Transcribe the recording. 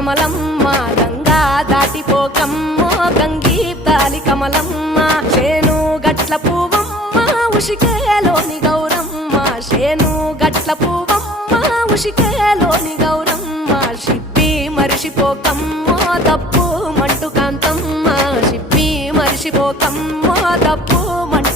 కమలమ్మ గంగా దాటిపోకమ్మ గంగీతాలి కమలమ్మ శేను గట్ల పువ్వమ్మ ఉషికేలోని గౌరమ్మ శేను గట్ల పువ్వమ్మ ఉషికేలోని గౌరమ్మ షిప్పి మరిషిపోకమ్మ తప్పు మంటు కాంతమ్మ షిప్పి మరిషిపోకమ్మ తప్పు మంటు